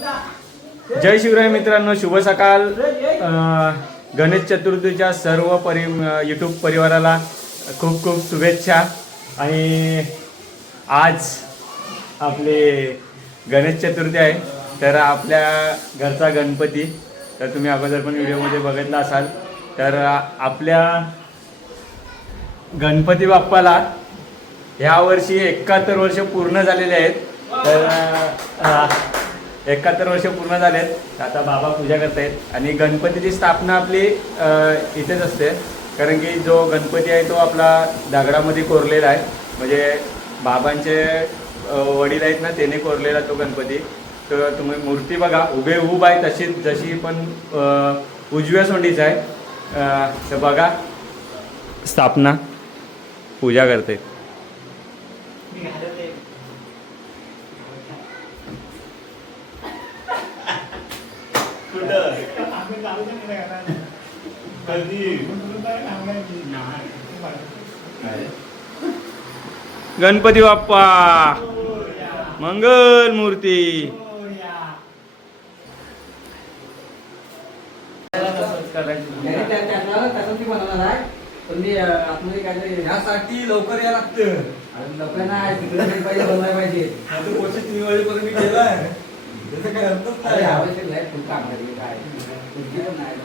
जय शिवराय मित्रांनो शुभ सकाळ गणेश चतुर्थीच्या सर्व परि यूट्यूब परिवाराला खूप खूप शुभेच्छा. आणि आज आपले गणेश चतुर्थी आहे तर आपल्या घरचा गणपती तर तुम्ही अगोदर पण व्हिडिओमध्ये बघितला असाल. तर आपल्या गणपती बाप्पाला ह्या वर्षी एकाहत्तर वर्ष पूर्ण झालेले आहेत. तर एकाहत्तर वर्ष पूर्ण झालेत. आता बाबा पूजा करतायत. आणि गणपतीची स्थापना आपली इथेच असते. कारण की जो गणपती आहे तो आपला दगडामध्ये कोरलेला आहे. म्हणजे बाबांचे वडील आहेत ना त्याने कोरलेला तो गणपती. तर तुम्ही मूर्ती बघा. उभे उभ आहे तशी जशी पण उजव्या सोंडीचा आहे. तर बघा. स्थापना. पूजा करते गणपती बाप्पा मंगल मूर्ती नाही, त्या- त्याला तसं ती बनवणार आहे. पण मी, अं, आतमध्ये काहीतरी- यासाठी लवकर या लागतं लवकर नाही, पाहिजे, बनवायला पाहिजे. आता कोशी तीन वाजेपर्यंत मी गेलाय त्याचं काय अर्थच अरे नाही आवश्यक नाही, काय. मुलगी पण नाही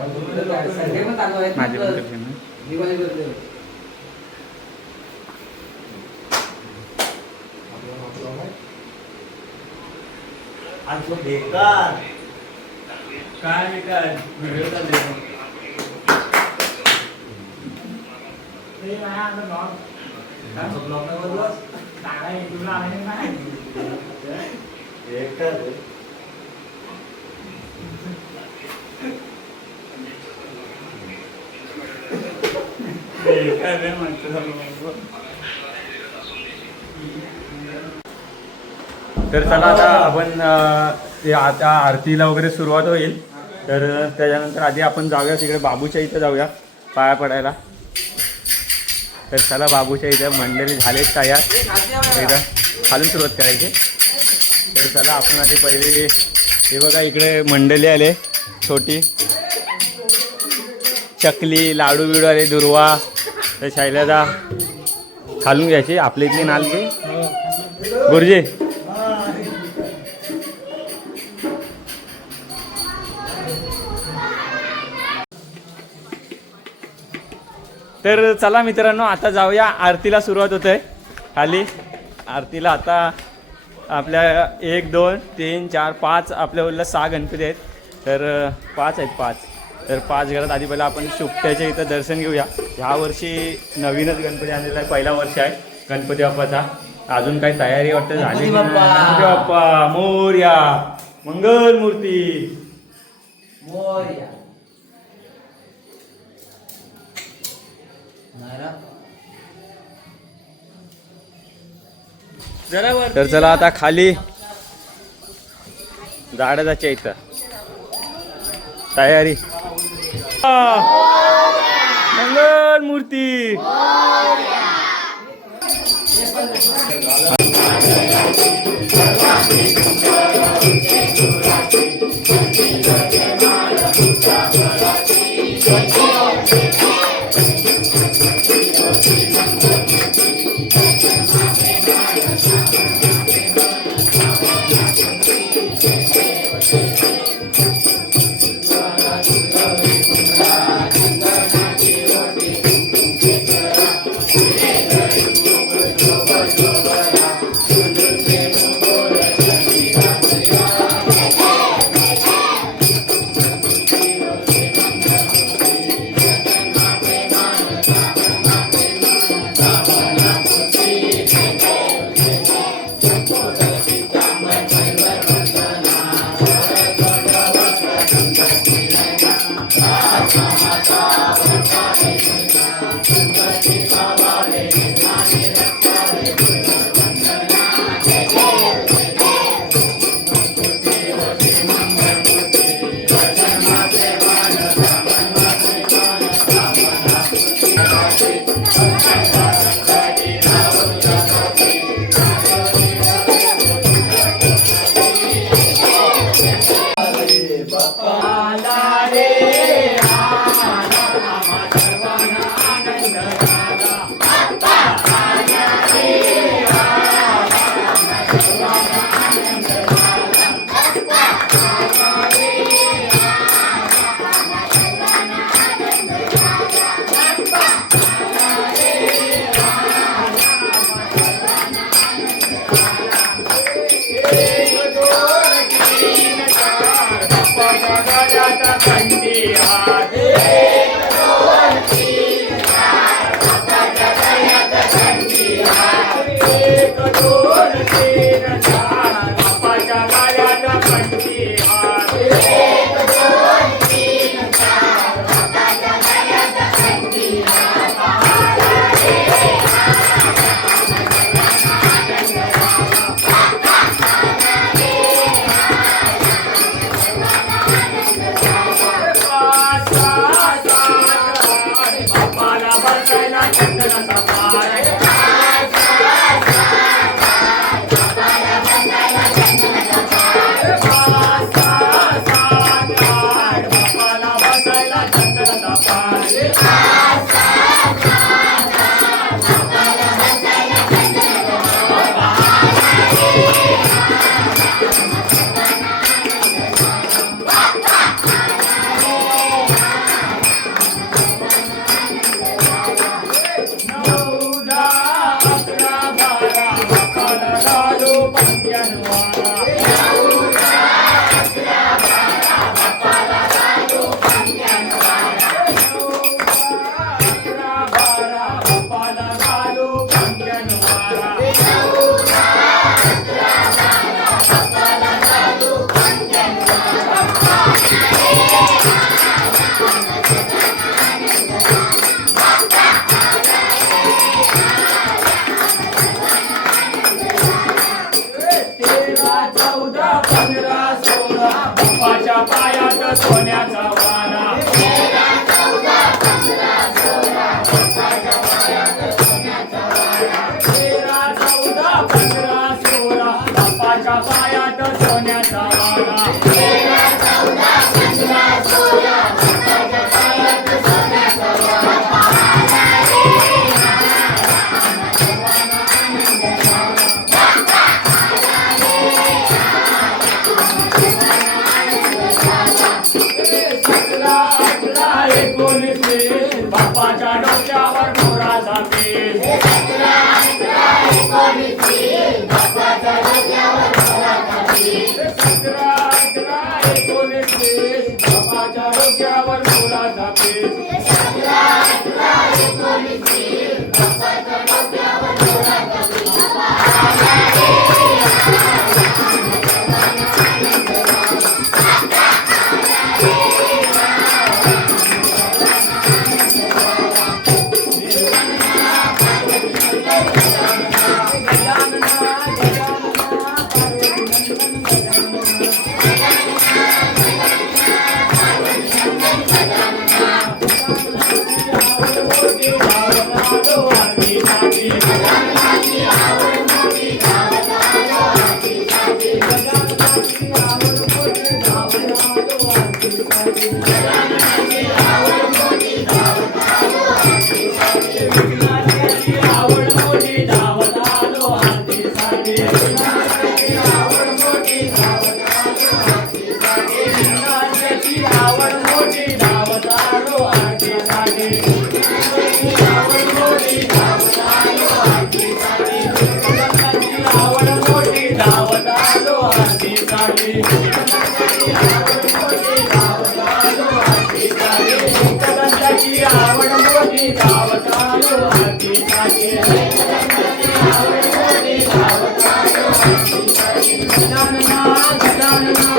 काय, चालू आहे. बेकार काय? नाही काय? व्हिडिओ चालले ब्लॉक नाही. बदलत? बेकार तर चला आता आपण ते आता आरतीला वगैरे सुरुवात होईल. तर त्याच्यानंतर आधी आपण जाऊया तिकडे बाबूच्या इथं जाऊया पाया पडायला. तर चला बाबूच्या इथं मंडळी झालेत तयार. एकदा खालून सुरुवात करायची. तर चला आपण आधी पहिले हे बघा इकडे मंडळी आले छोटी. चकली लाडू बिडू आले दुर्वा. तर शैलजा खालून घ्यायची आपल्या इथली नाल गुरुजी. तर चला मित्रांनो आता जाऊया आरतीला सुरुवात होते खाली. आरतीला आता आपल्या एक दोन तीन चार पाच आपल्या वडील सहा गणपती आहेत. तर पाच आहेत पाच. तर पाच घरात आधी पहिला आपण शुकट्याच्या इथं दर्शन घेऊया. ह्या वर्षी नवीनच गणपती आणलेला आहे. पहिला वर्ष आहे गणपती बाप्पाचा. अजून काही तयारी वाटतं झाली. बाप्पा. मोर्या मंगल मूर्ती मोरया. तर चला आता खाली. झाडाच्या इथं. तयारी मंगल मूर्ती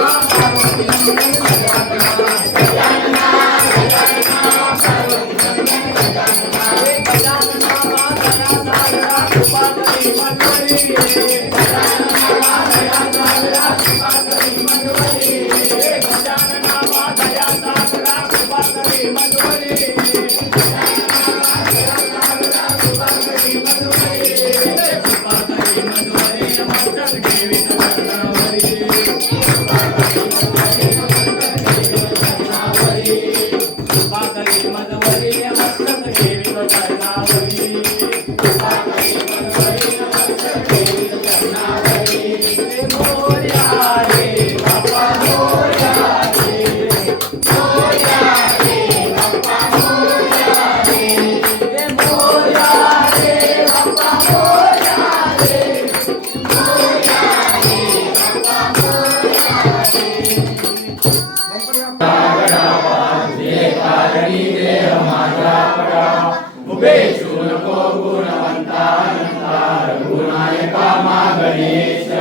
待ってろよ! Krishna.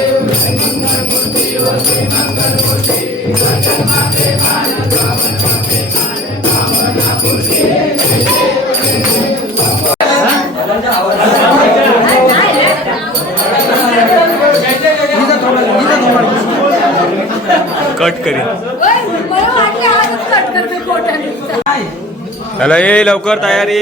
कट करी चला ये लवकर तयारी.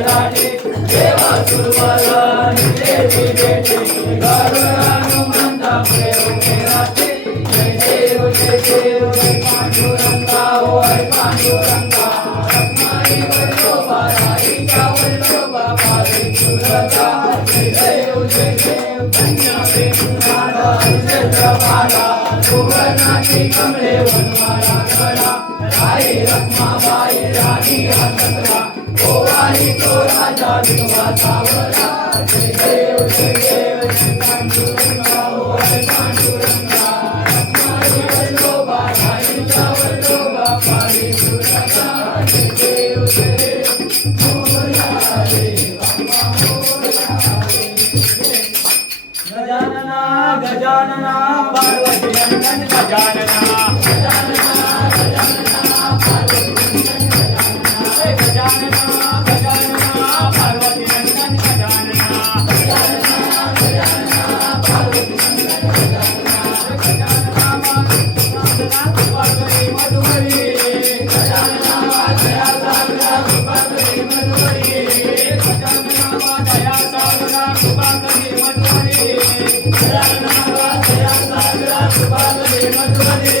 करते खोटा नुसता चला ये लवकर तयारी Gajanana Gajanana Parvati Nandan Gajanana. Vai, vai.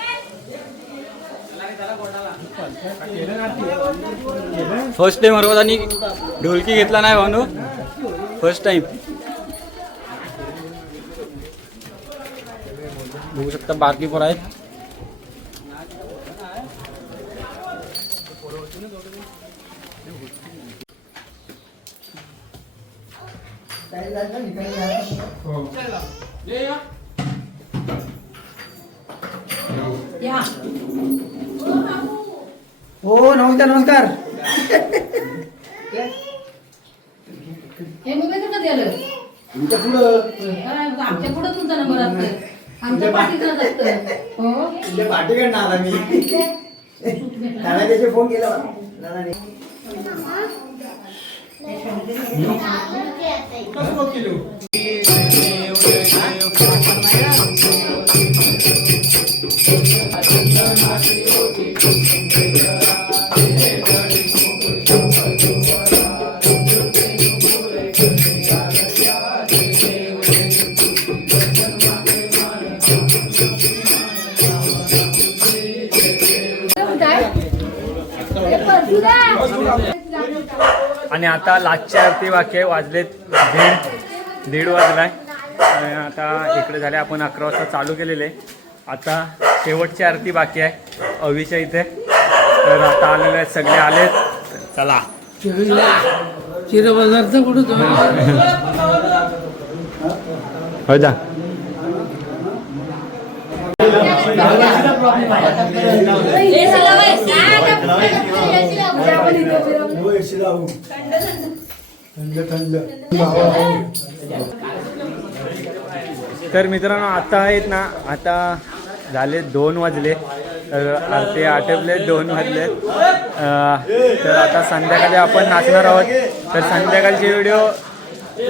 First time हरवत आणि ढोलकी घेतला नाही भानू. फर्स्ट टाइम बघू शकता बारकी पोर आहेत. या. हो नमस्कार नमस्कार. हे मोबाईल कधी आलं? तुमच्या पुढं. काय, आमच्या पुढं तुमचा नंबर असतो आमच्या असतं हो? तुमच्या पाठीकडनं आला मी. त्याला त्याचे फोन केला दादाने आणि आता लास्टच्या आरती वाक्य वाजलेत दीड दीड वाजलाय. आणि आता इकडे झाले आपण अकरा वाजता चालू केलेले. आता शेवटची आरती बाकी आहे. अविशा इथे. तर आता आलेले आहेत सगळे आलेत. चला. कुठं हो जा. हे सगळं बाई, काय काय याची लावून आपण इथे फिरवलं. तर मित्रांनो आता आहेत ना आता झाले दोन वाजले. तर आरती आटपले दोन वाजले. तर आता संध्याकाळी आपण नाचणार आहोत. तर संध्याकाळचे व्हिडिओ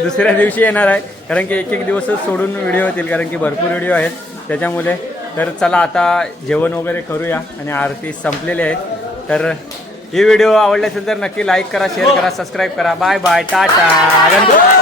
दुसऱ्या दिवशी येणार आहे. कारण की एक एक दिवसच सोडून व्हिडिओ होतील कारण की भरपूर व्हिडिओ आहेत त्याच्यामुळे. तर चला आता जेवण वगैरे करूया आणि आरती संपलेली आहे. तर ही व्हिडिओ आवडली असेल तर नक्की लाईक करा शेअर करा सबस्क्राईब करा. Bye bye Tata